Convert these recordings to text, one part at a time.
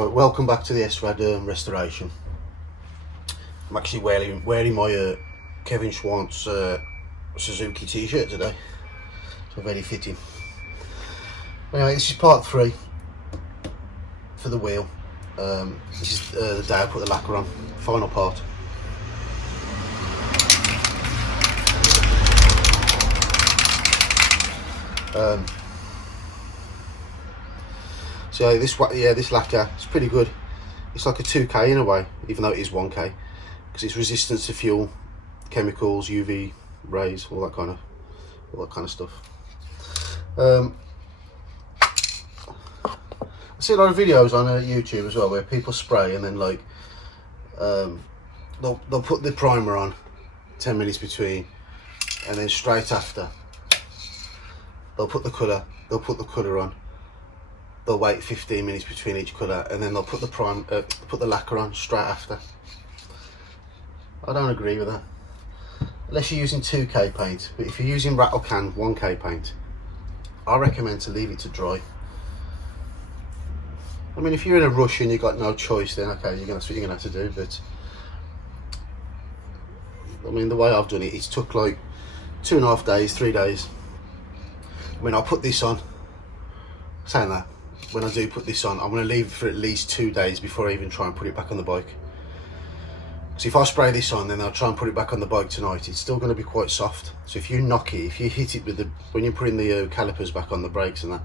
Right, welcome back to the Srad restoration. I'm actually wearing my Kevin Schwantz Suzuki t-shirt today, so very fitting. Anyway, this is part 3 for the wheel. This is the day I put the lacquer on, final part. So this lacquer is pretty good. It's like a 2K in a way, even though it is 1K, because it's resistant to fuel, chemicals, UV rays, all that kind of stuff. I see a lot of videos on YouTube as well where people spray and then like they'll put the primer on 10 minutes between, and then straight after they'll put the colour on. They'll wait 15 minutes between each colour, and then they'll put the lacquer on straight after. I don't agree with that, unless you're using 2K paint. But if you're using rattle can 1K paint, I recommend to leave it to dry. I mean, if you're in a rush and you've got no choice, then okay, that's what you're gonna have to do. But I mean, the way I've done it, it's took like 2.5 days, 3 days. I mean, I'll put this on, saying that, when I do put this on, I'm going to leave it for at least 2 days before I even try and put it back on the bike. So if I spray this on, then I'll try and put it back on the bike tonight, it's still going to be quite soft. So if you knock it, if you hit it with when you're putting the calipers back on the brakes and that,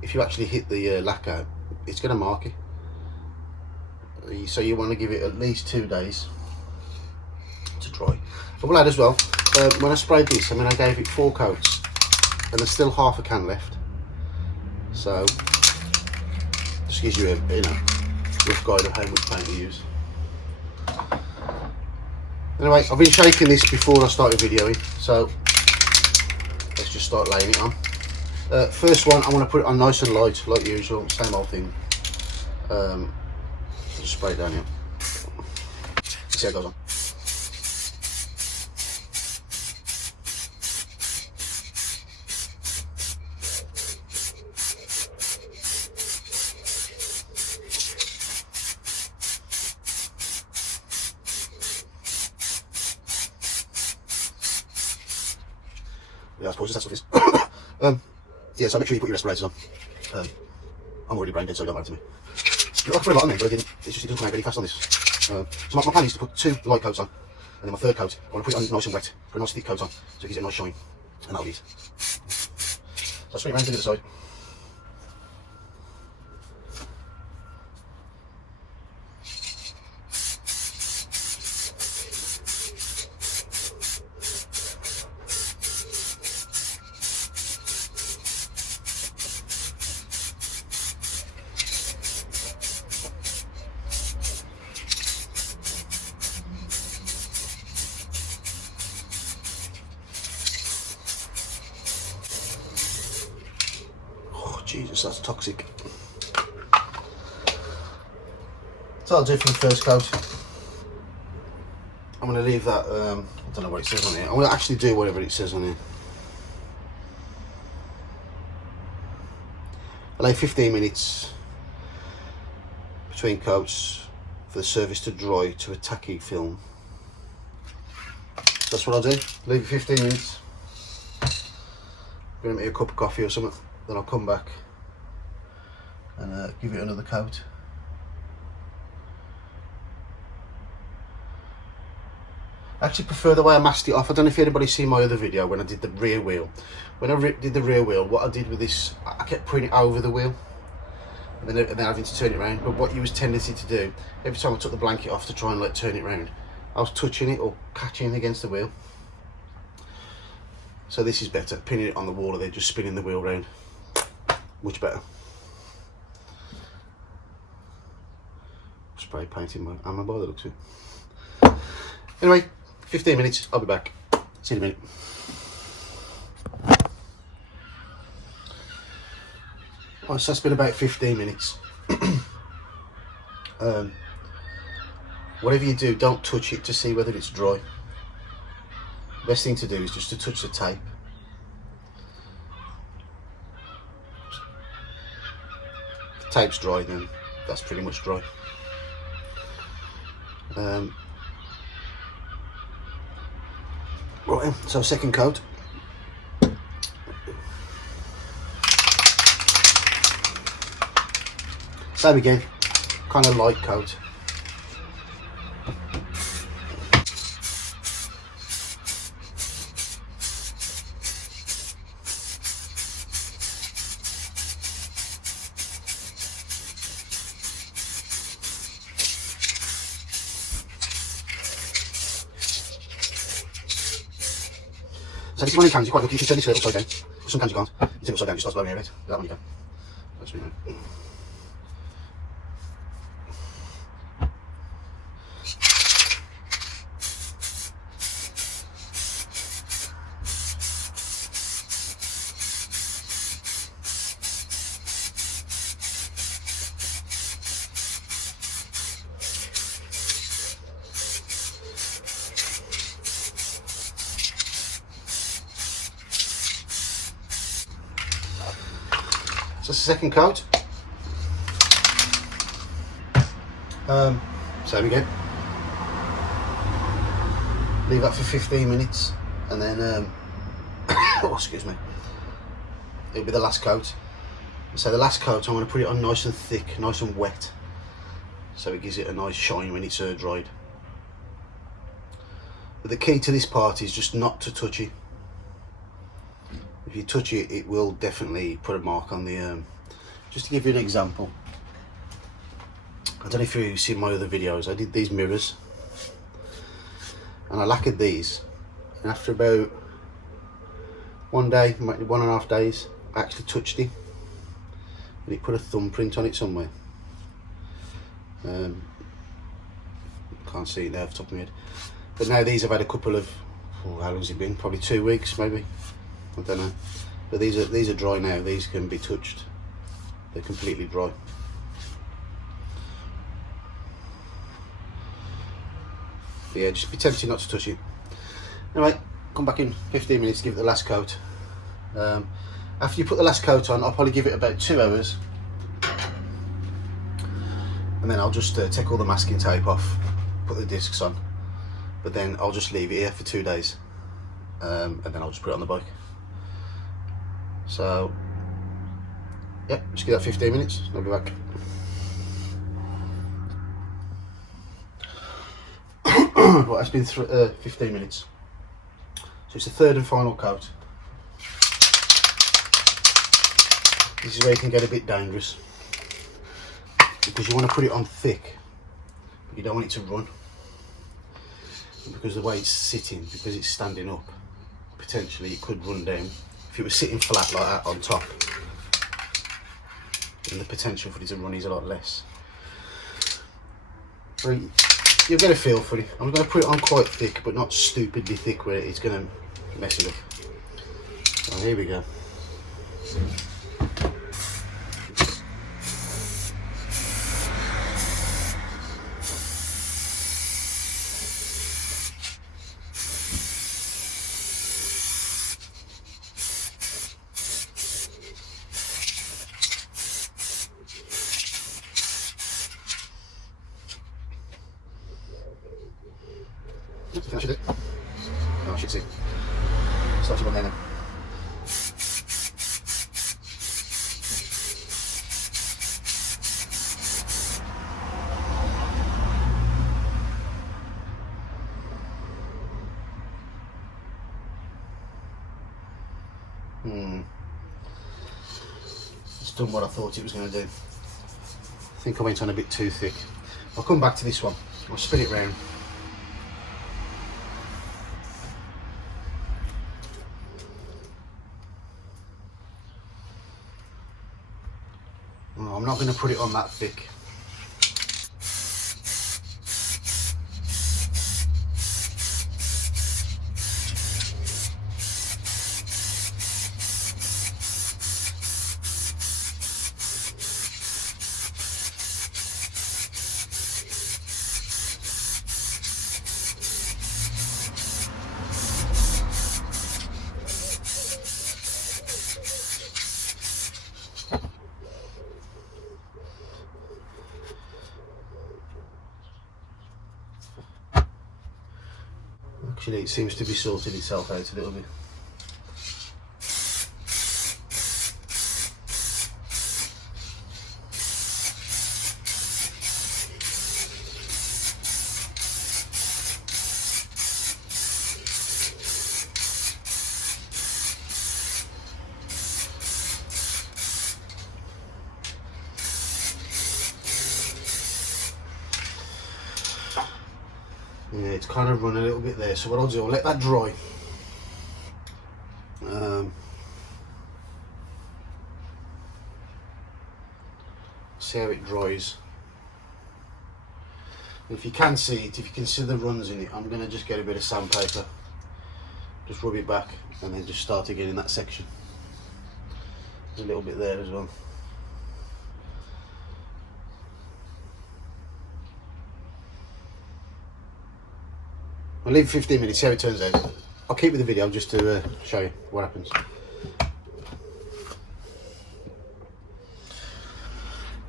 if you actually hit the lacquer, it's going to mark it. So you want to give it at least 2 days to dry. I will add as well, when I sprayed this, I mean, I gave it 4 coats, and there's still half a can left. So just gives you a rough guide of how much paint to use. Anyway, I've been shaking this before I started videoing, so let's just start laying it on. First one, I want to put it on nice and light, like usual, same old thing. Just spray it down here. See how it goes on. Yeah, I suppose that's what it is. Yeah, so make sure you put your respirators on. I'm already brain dead, so don't matter to me. I could put a lot on there, but I didn't. It doesn't make very fast on this. So my plan is to put 2 light coats on, and then my 3rd coat, I want to put it on nice and wet, put a nice thick coat on, so it gives it a nice shine, and that'll be it. So I'll swing it around to the other side. Jesus, that's toxic. So I'll do for the first coat. I'm going to leave that, I don't know what it says on here. I'm going to actually do whatever it says on here. Allow 15 minutes between coats for the surface to dry to a tacky film. So that's what I'll do. Leave it 15 minutes. I'm going to make a cup of coffee or something. Then I'll come back and give it another coat. I actually prefer the way I masked it off. I don't know if anybody's seen my other video when I did the rear wheel. When I did the rear wheel, what I did with this, I kept putting it over the wheel and then having to turn it around. But what you was tendency to do, every time I took the blanket off to try and turn it around, I was touching it or catching against the wheel. So this is better, pinning it on the wall and then just spinning the wheel round. Much better. Spray painting my armour by the looks of it. Anyway, 15 minutes, I'll be back. See you in a minute. Right, so that's been about 15 minutes. Whatever you do, don't touch it to see whether it's dry. Best thing to do is just to touch the tape. If the tape's dry, then that's pretty much dry. Right, so second coat. Same again, kind of light coat. So this one in cans, you're quite lucky, you can turn this shirt upside down. Some cans you can't. You turn it upside down, it starts blowing air out. That one you can. That's me. So second coat. Same again. Leave that for 15 minutes and then oh, excuse me, it'll be the last coat. So the last coat I'm going to put it on nice and thick, nice and wet, so it gives it a nice shine when it's dried. But the key to this part is just not to touch it. If you touch it, it will definitely put a mark on the just to give you an example, I don't know if you've seen my other videos, I did these mirrors and I lacquered these, and after about 1 day, 1.5 days, I actually touched it and it put a thumbprint on it somewhere. Can't see it there off the top of my head, but now these have had a couple of, how long has it been, probably 2 weeks maybe, I don't know, but these are dry now. These can be touched, they're completely dry. But yeah, just be tempted not to touch it. Anyway, come back in 15 minutes, give it the last coat. After you put the last coat on, I'll probably give it about 2 hours, and then I'll just take all the masking tape off, put the discs on, but then I'll just leave it here for 2 days, and then I'll just put it on the bike. So yeah, just give that 15 minutes, I'll be back. Right, it's been 15 minutes. So it's the third and final coat. This is where it can get a bit dangerous, because you want to put it on thick, but you don't want it to run. And because the way it's sitting, because it's standing up, potentially it could run down. If it was sitting flat like that on top, then the potential for it to run is a lot less. Right, you'll get a feel for it. I'm going to put it on quite thick, but not stupidly thick where it's going to mess it up. So here we go. I think I should do it. Oh, I should see. Starting on there now. It's done what I thought it was going to do. I think I went on a bit too thick. I'll come back to this one. I'll spin it round. I'm not going to put it on that thick. Actually, it seems to be sorted itself out a little bit. Yeah, it's kind of run a little bit there, so what I'll do, I'll let that dry. See how it dries. If you can see it, if you can see the runs in it, I'm going to just get a bit of sandpaper, just rub it back, and then just start again in that section. There's a little bit there as well. I'll leave it 15 minutes, see how it turns out. I'll keep with the video just to show you what happens.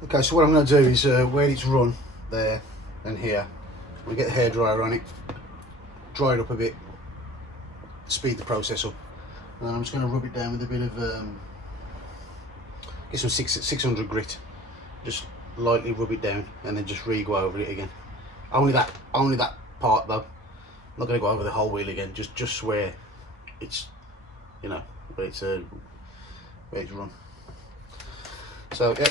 Okay, so what I'm going to do is where it's run there and here, we get the hairdryer on it, dry it up a bit, speed the process up, and then I'm just going to rub it down with a bit of get some 600 grit, just lightly rub it down, and then just re-go over it again. Only that part though. I'm not going to go over the whole wheel again, just where it's, you know, where it's run. So yeah.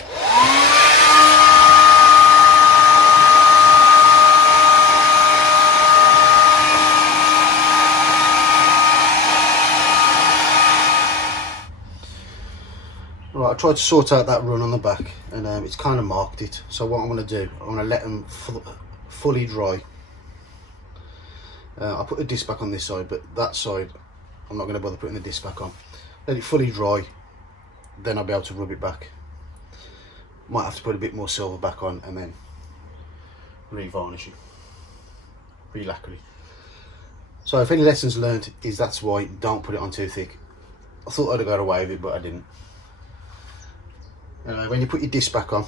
Right, I tried to sort out that run on the back, and it's kind of marked it. So what I'm going to do, I'm going to let them fully dry. I'll put the disc back on this side, but that side I'm not going to bother putting the disc back on. Let it fully dry, then I'll be able to rub it back. Might have to put a bit more silver back on and then re-varnish it, re-lacquer it. So if any lessons learned is that's why, don't put it on too thick. I thought I'd have got away with it, but I didn't. Anyway, when you put your disc back on,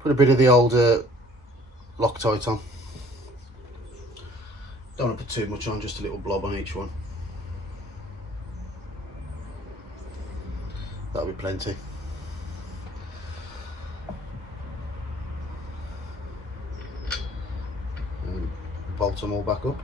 put a bit of the old Loctite on. Don't want to put too much on, just a little blob on each one. That'll be plenty. And bolt them all back up.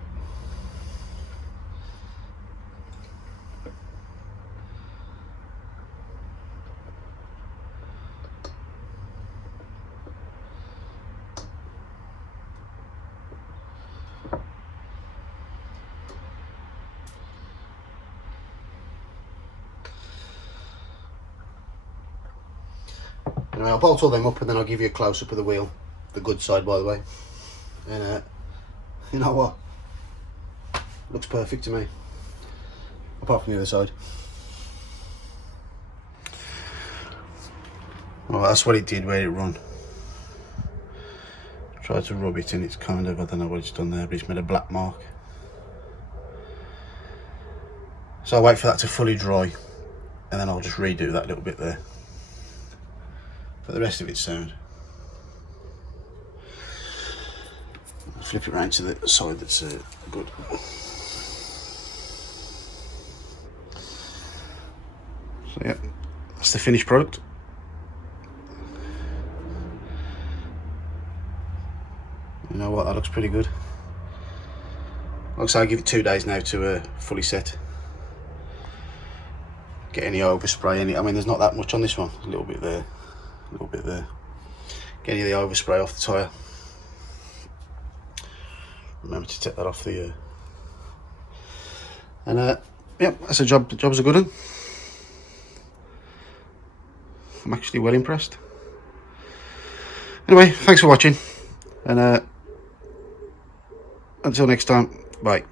Anyway, I'll bolt all them up and then I'll give you a close-up of the wheel, the good side by the way, and you know what, looks perfect to me, apart from the other side. Well, that's what it did where it run. Tried to rub it and it's kind of, I don't know what it's done there, but it's made a black mark. So I'll wait for that to fully dry and then I'll just redo that little bit there. But the rest of it's sound. I'll flip it round to the side that's good. So yeah, that's the finished product. You know what, that looks pretty good. Like I say, I'll give it 2 days now to fully set. Get any overspray, I mean there's not that much on this one, a little bit there. A little bit there. Get any of the overspray off the tyre. Remember to take that off the and yeah, that's a job. The job's a good one. I'm actually well impressed. Anyway, thanks for watching, and until next time, bye.